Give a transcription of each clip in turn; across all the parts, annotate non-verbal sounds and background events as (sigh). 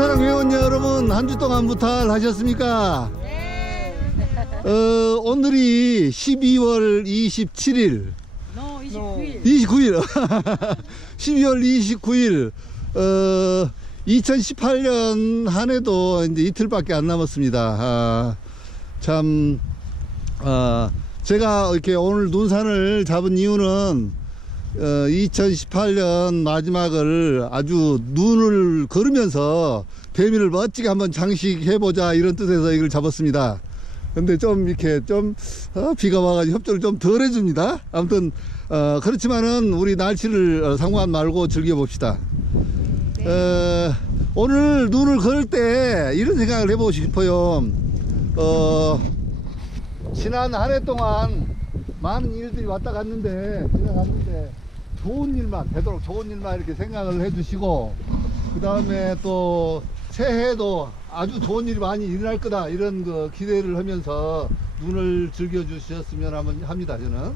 산사랑 회원 여러분 한 주 동안 무탈 하셨습니까? 네. 어, 오늘이 12월 27일, 노 29일. 29일, 12월 29일, 어, 2018년 한 해도 이제 이틀밖에 안 남았습니다. 아, 참, 아, 제가 이렇게 오늘 눈산을 잡은 이유는 어, 2018년 마지막을 아주 눈을 걸으면서 대미를 멋지게 한번 장식해보자 이런 뜻에서 이걸 잡았습니다. 근데 좀 이렇게 좀 어, 비가 와가지고 협조를 좀 덜 해줍니다. 아무튼 어, 그렇지만은 우리 날씨를 어, 상관 말고 즐겨봅시다. 어, 오늘 눈을 걸 때 이런 생각을 해보고 싶어요. 어, 지난 한 해 동안 많은 일들이 왔다 갔는데 지나갔는데 좋은 일만 되도록 좋은 일만 이렇게 생각을 해주시고 그 다음에 또 새해도 아주 좋은 일이 많이 일어날 거다 이런 그 기대를 하면서 눈을 즐겨 주셨으면 합니다 저는.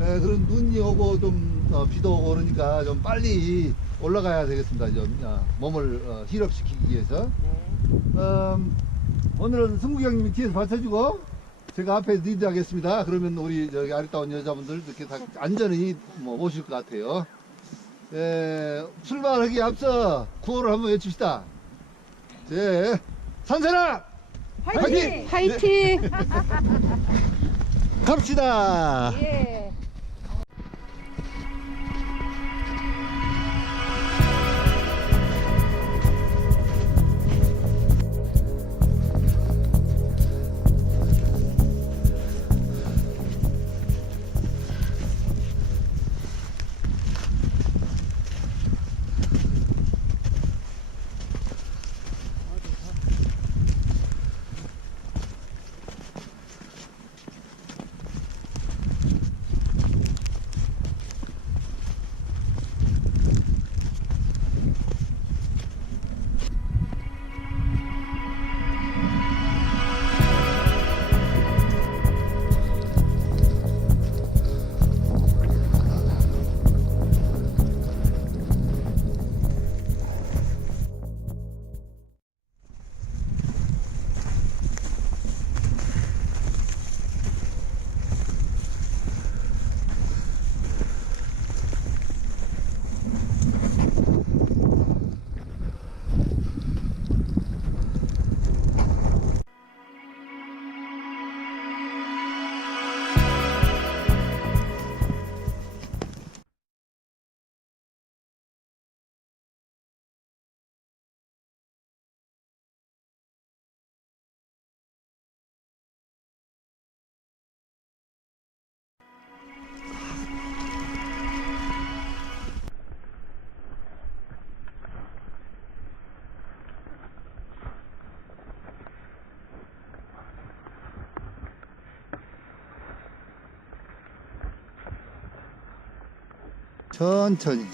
예, 그런 눈이 오고 좀 어, 비도 오고 그러니까 좀 빨리 올라가야 되겠습니다 좀 어, 몸을 어, 힐업시키기 위해서. 음, 오늘은 승국이 형님이 뒤에서 받쳐주고 제가 앞에 리드하겠습니다. 그러면 우리 저기 아리따운 여자분들 이렇게 다 안전히 뭐 모실 것 같아요. 예, 출발하기 앞서 구호를 한번 외칩시다. 제 산세라 화이팅! 화이팅! 갑시다. 예. 천천히.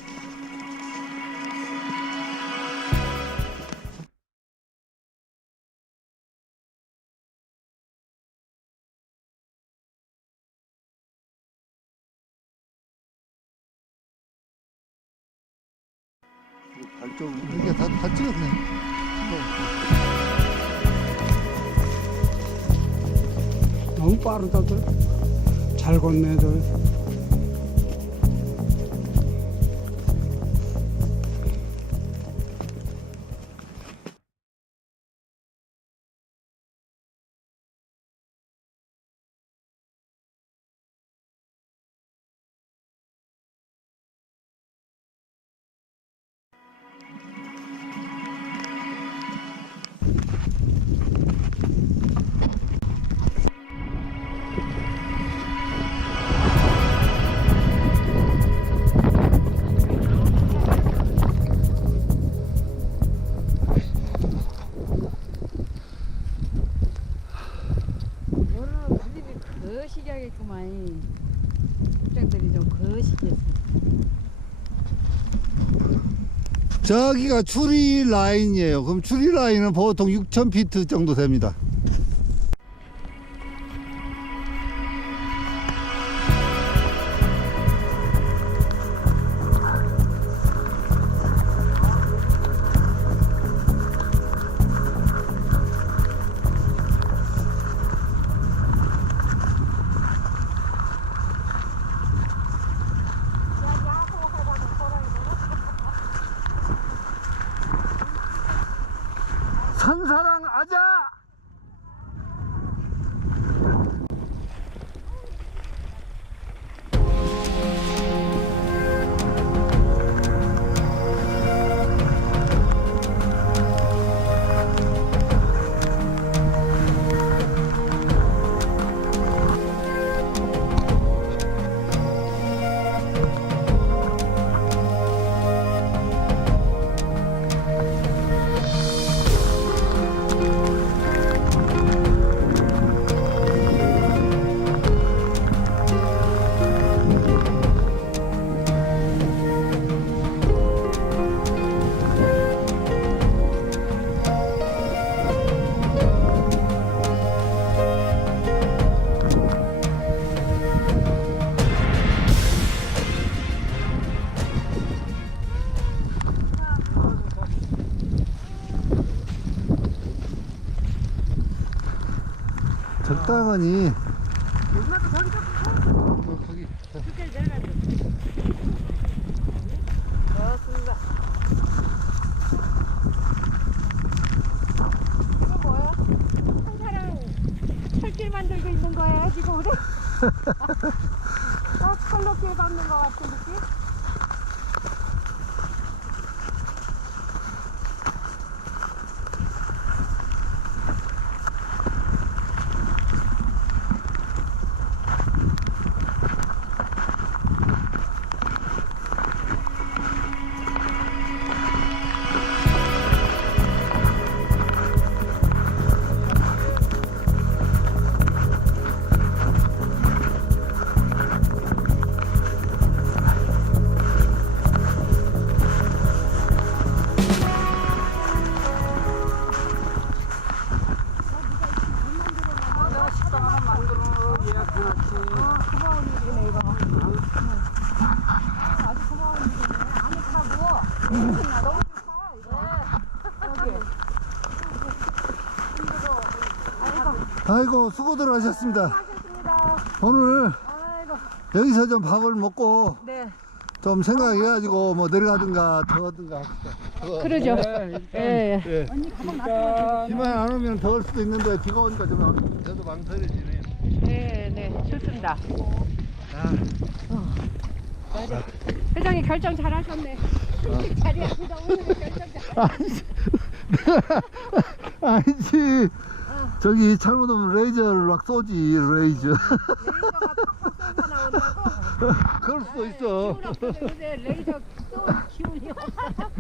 발좀 이게 다, 다 찍었네. 너무 빠르다들 잘 걷네들 저기가 추리 라인이에요. 그럼 추리 라인은 보통 6,000피트 정도 됩니다. 疼疼 적당하니. 거기. 이거 뭐야? 한 사람 철길 만들고 있는 거예요 지금 우리? (laughs) 어, 철로 길 밟는 거 같은 느낌? 아이고, 수고들 하셨습니다. 오늘 여기서 좀 밥을 먹고 네. 좀 생각해가지고 뭐 내려가든가 저든가 합시다. 그러죠. 예. 예. 비만 안 오면 더울 수도 있는데 비가 오니까 좀 안- 저도 망설여지네요. 네, 네, 좋습니다. 아, 회장님 결정 잘 하셨네. 자리 앞이다 오늘 결정 잘. 아니지. 아니지. 저기 잘못하면 레이저를 막 쏘지, 레이저. 레이저가 팍팍 쏘고 나온다고. 그럴 수도 있어. 기운 없어서 요새 레이저 쏘는 기운이 없어서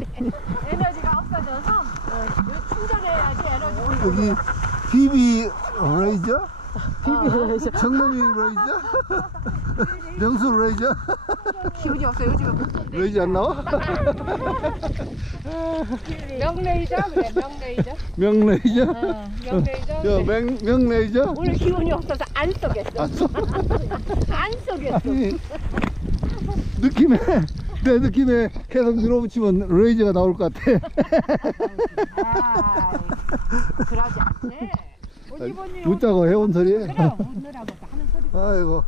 에너지가 없어져서 어, 충전해야지 에너지. 여기 BB 레이저? (laughs) 정남이 레이저? (laughs) 명수 레이저? 기운이 없어 요즘에 못. 레이저 안 나와? (laughs) 명레이저 그래 명레이저. 명 레이저? 어, 명레이저. 저 그래. 명, 명 레이저? 오늘 기운이 없어서 안 쏘겠어. 안 쏘? 안 쏘겠어. 아니, 느낌에, 내 느낌에 계속 밀어붙이면 레이저가 나올 것 같아. 아, 그러지 않네. 보니 웃자고 해온. 그럼 웃느라고 또 하는 소리. 아이고.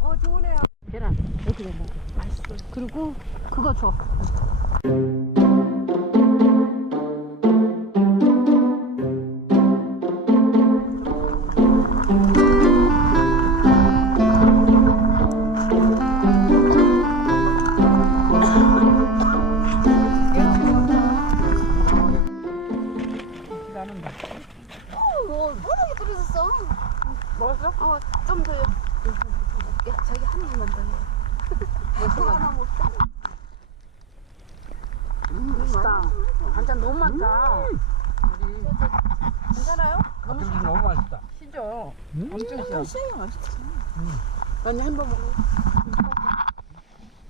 어 좋으네요. 계란 어떻게 먹어? 맛있어. 그리고 그거 줘. 언니 한 번 먹어.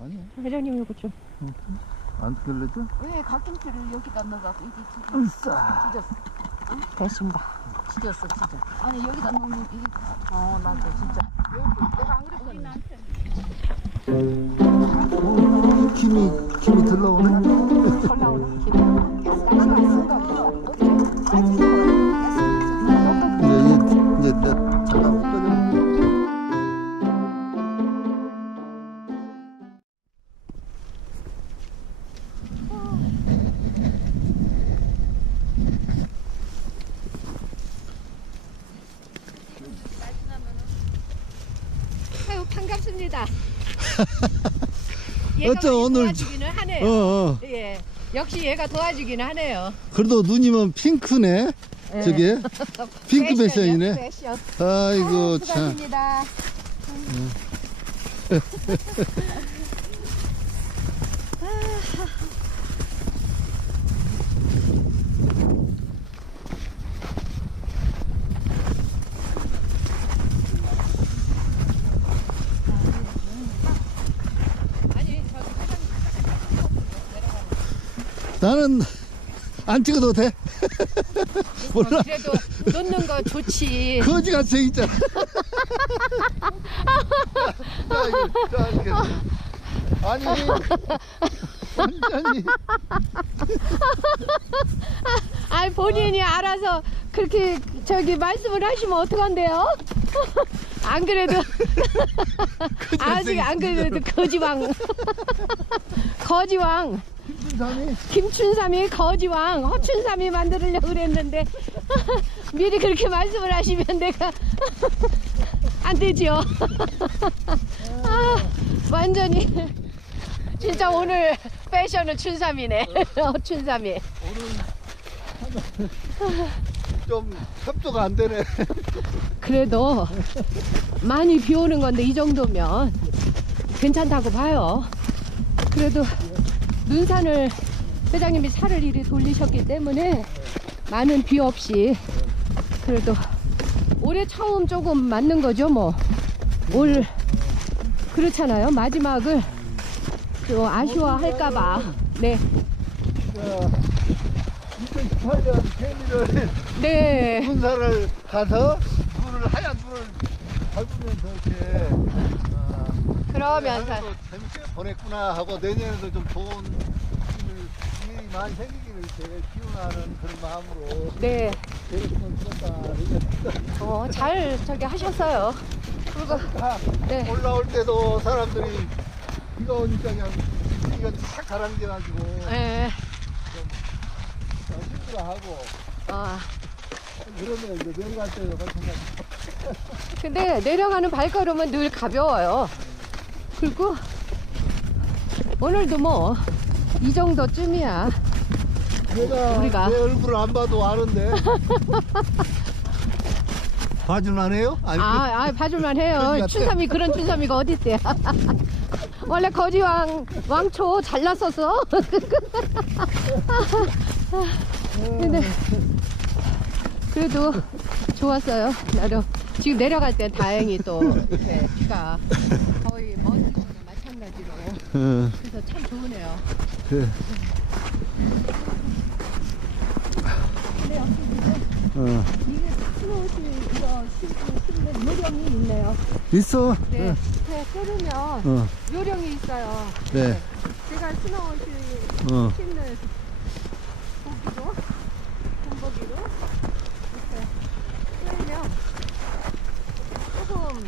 아니야. 회장님 이거 좀. 안 끌려줘? 왜 갓김치를 여기다 넣어갖고 이게 찢어- 으쌰. 찢었어. 됐습니다. 찢었어, 찢어. 아니, 여기다 넣으면 이게, 어, 나도 진짜. 여기, 내가 안 그랬거든. 어, 김이, 김이 들러오네? 잘 나오나? 나는 반갑습니다. (laughs) 어쩌, 오늘 도와주기는 하네요. 어, 어. 예. 역시 얘가 도와주기는 하네요. 그래도 누님은 핑크네? 저게? (laughs) 핑크 패션이네? 패션. 아이고, 참. 수고하십니다. (laughs) 아니 저기 회장님 나는 안 찍어도 돼? 몰라. 그래도 놓는 거 좋지. 거지같이 생겼잖아. 자, 이거. 아니, 완전히. 아 본인이 알아서 그렇게 저기 말씀을 하시면 어떡한데요? (laughs) 안 그래도 (laughs) 아직 안 그래도 거지왕 (laughs) 거지왕 춘삼이 김춘삼이 거지왕 허춘삼이 만들려고 그랬는데 (laughs) 미리 그렇게 말씀을 하시면 내가 (laughs) 안 되죠. (laughs) 아, 완전히 진짜 오늘 패션은 춘삼이네. 허춘삼이. 좀 협조가 안 되네. 그래도 많이 비 오는 건데 이 정도면 괜찮다고 봐요. 그래도 눈산을 회장님이 살을 이리 돌리셨기 때문에 많은 비 없이 그래도 올해 처음 조금 맞는 거죠 뭐. 올 그렇잖아요. 마지막을 좀 아쉬워할까봐. 네. 2018년 생일을 네. 군사를 가서 눈을 하얀 눈을 밟으면서 이렇게 아, 그러면서 재밌게 보냈구나 하고 내년에도 좀 좋은 일이 많이 생기기를 이렇게 기원하는 그런 마음으로 네. 어, 잘 저기 하셨어요. 그리고 다 네. 올라올 때도 사람들이 비가 오니까 그냥 이거 싹 가라앉아가지고 네. 힘들어 하고 아. 그러면 이제 내려갈 때도 마찬가지 근데 내려가는 발걸음은 늘 가벼워요. 그리고 오늘도 뭐 이 정도쯤이야. 내가 우리가. 내 얼굴을 안 봐도 아는데 (laughs) 안 해요? 아니 아, 아 봐줄만 해요. 춘삼이 그런 춘삼이가 있어요? (laughs) 원래 거지왕 왕초 잘났었어. (laughs) 근데 그래도 좋았어요. 나름 지금 내려갈 때 다행히 또 이렇게 비가 거의 먼 마찬가지로 어, 여기 이제 어. 이게 스노우실 이거 신는 요령이 있네요. 있어? 네, 배 끓으면 어, 요령이 있어요. 네. 제가 스노우실 어. 신는 고기로 군고기로 이렇게 끓이면 조금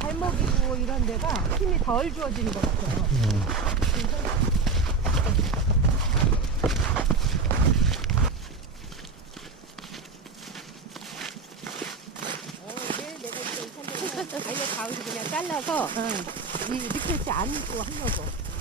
발목이고 이런 데가 힘이 덜 주어지는 것 같아요. 그래서 아예 가운데 그냥 잘라서 이 리켓이 안 입고 하려고.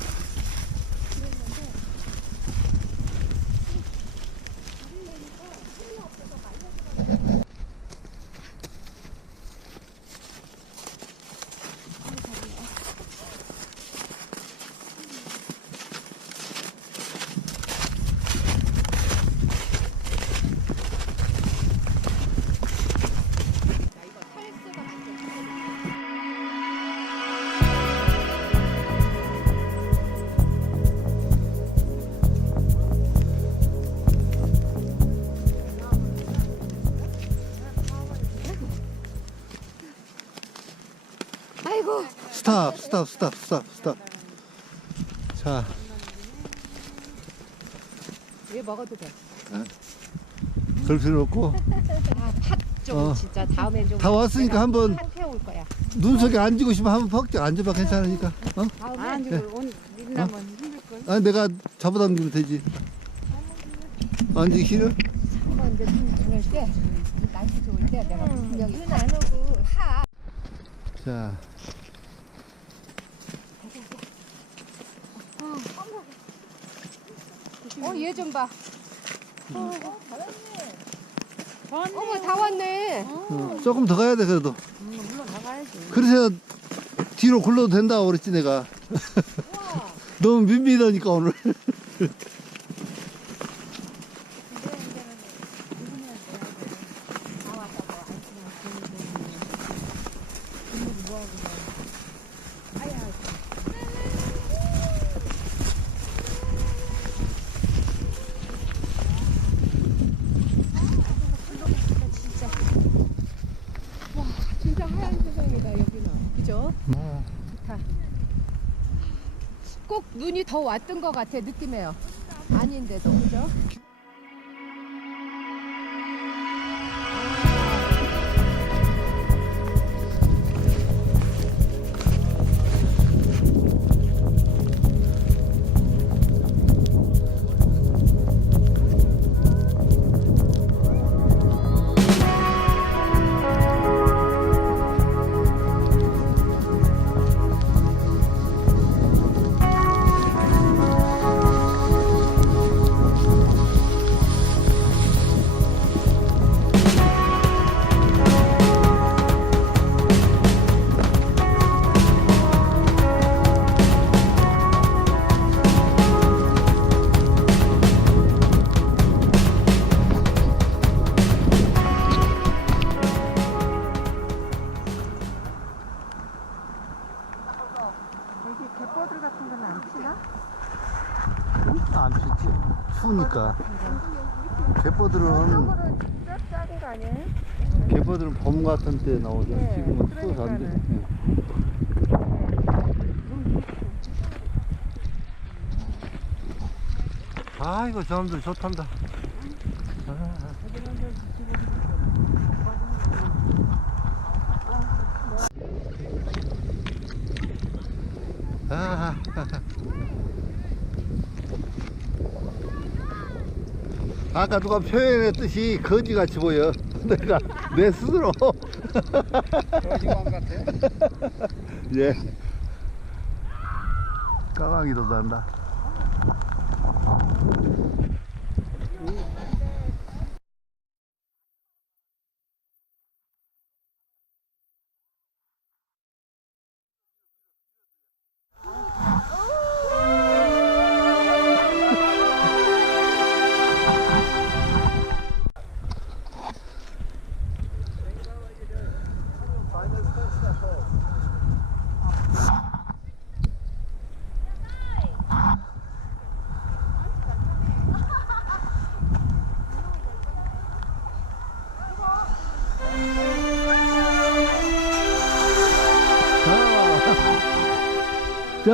스탑, 스탑, 스탑, 스탑. 자, 얘 먹어도 돼. 별 필요 없고 팥좀 어. 진짜 다음에 좀 다 왔으니까 한번 한 태울 거야. 눈 속에 앉고 싶으면 한번 퍽 앉아봐 괜찮으니까. 어? 다음에 앉으면 온 민남은 힘들 걸. 아, 내가 잡아당기면 되지. 앉기 싫어? 한번 이제 눈 그럴 때 날씨 좋을 때 내가 분명히 눈안 오고 파. 자, 어 얘 좀 봐. 어머 다 왔네. 어, 조금 더 가야 돼 그래도. 물론 나가야지. 그래서 뒤로 굴러도 된다고 그랬지 내가. (laughs) 너무 밋밋하니까 오늘. (laughs) 진짜 하얀 세상이다 여기는. 그죠? 좋다. 꼭 눈이 더 왔던 것 같아 느낌에요. 아닌데도 그죠? 물 같은 거는 안 피나? 안 피지. 추우니까. 개버들은 개버들은 봄 같은 때 나오죠. 네, 지금은 추워서 안 돼. 아이고, 저놈들 좋단다. 아. 아까 누가 표현했듯이 거지같이 보여. (laughs) 내가 내 스스로. 거지왕 같아. (laughs) 예. 까마귀도 난다.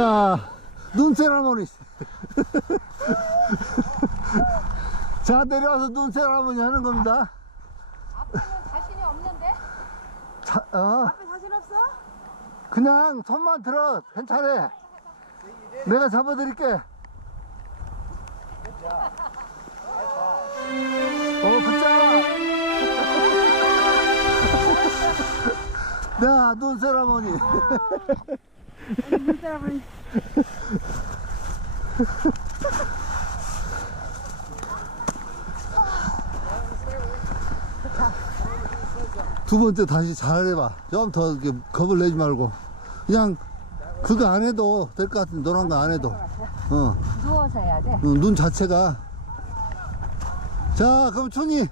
자, 눈 세라모니. 자, 내려와서 눈 세라모니 하는 겁니다. 앞에는 자신이 없는데? 자, 어, 앞에 자신 없어? 그냥 손만 들어. 괜찮아. 내가 잡아드릴게. 어, 붙자. (laughs) 야, 눈 세라모니. (laughs) (laughs) 두 번째 다시 잘해봐. 좀 더 겁을 내지 말고. 그냥 그거 안 해도 될 것 같은데, 노란 거 안 해도. 어, 누워서 해야 돼. 어, 눈 자체가. 자, 그럼 춘이.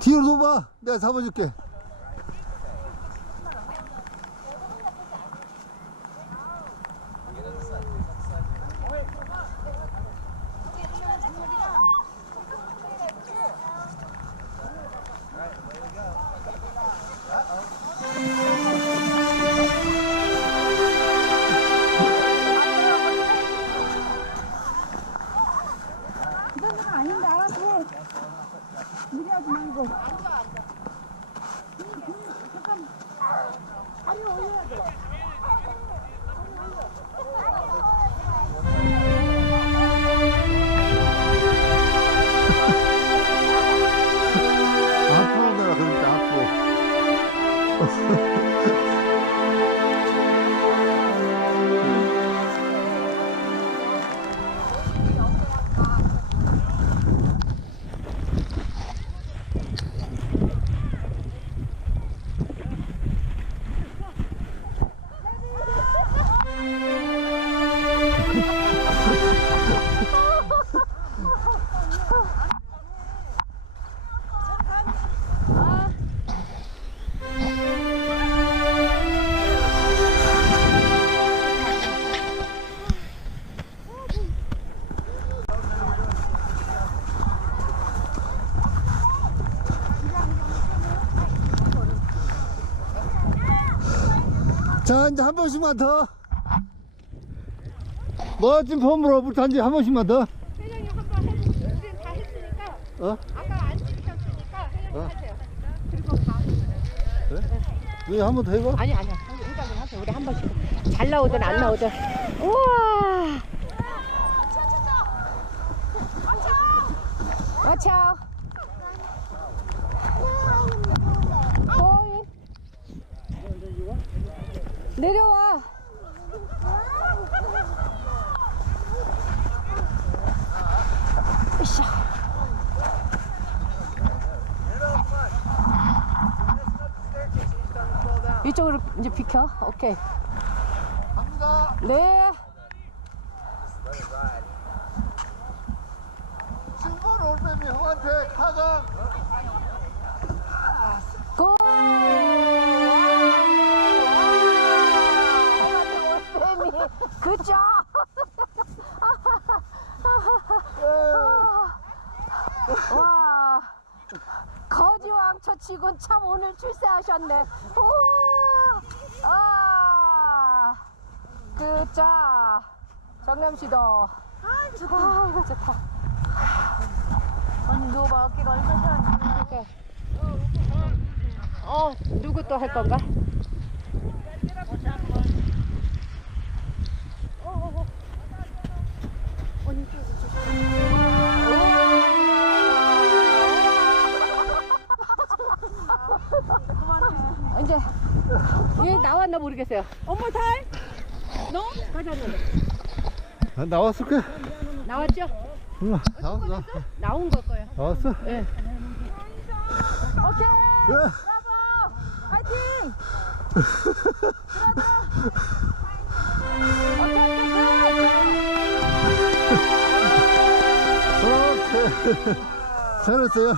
뒤로 둬봐. 내가 잡아줄게. 앞으로 자, 이제 한 번씩만 더. 멋진 폼으로 불탄지 한 번씩만 더. 회장님 한번 해. 우린 다 했으니까. 어? 아까 안 찍혔으니까 회장님 어? 하세요. 그리고 가. 여기 한번 더 해봐. 아니 아니야. 회장님 하세요. 우리 한 번씩. 잘 나오든 안 나오든. 우와. 와차. 어이. 내려와. 으쌰. 이쪽으로 이제 비켜. 오케이. 갑니다. 네. 신발 올빼미 형한테 가장. 고! Good job. 예. 와 거지왕초 치곤 참 오늘 출세하셨네. 우와. 아. 그자 정남씨도. 아 죽어. 아 이거 좋다. 언니 누워봐 어깨가 얼마나 이렇게. 어 누구 또 할 건가? 모르겠어요. 엄마 달? 너? 가져왔는데. 아, 나왔을 거야. 나왔죠? 응, 나왔어. 나- 나온 걸 거예요. 나왔어. 예. 오케이. 예. 파이팅! 오케이. 잘했어요.